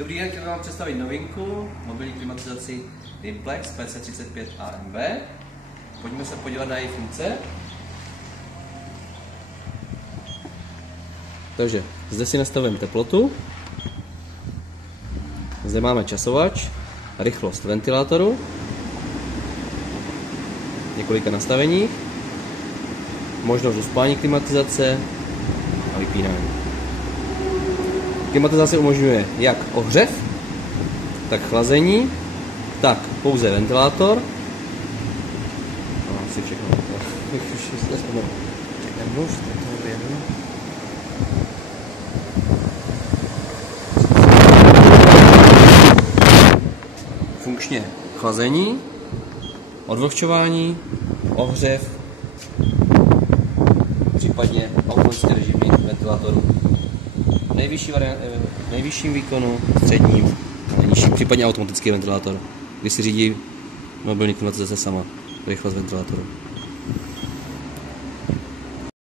Dobrý den, chtěl vám představit novinku, mobilní klimatizaci Dimplex PC35 AMV. Pojďme se podívat na její funkce. Takže zde si nastavujeme teplotu, zde máme časovač, rychlost ventilátoru, několika nastavení, možnost uspání klimatizace a vypínání. Klimatizace umožňuje jak ohřev, tak chlazení, tak pouze ventilátor. No, asi všechno. Funkčně chlazení, odvlhčování, ohřev, případně automatické režimy ventilátoru. Nejvyšším výkonu, středním, nejnižším, případně automatický ventilátor, kdy si řídí mobilní klimatizace sama, rychlost ventilátoru.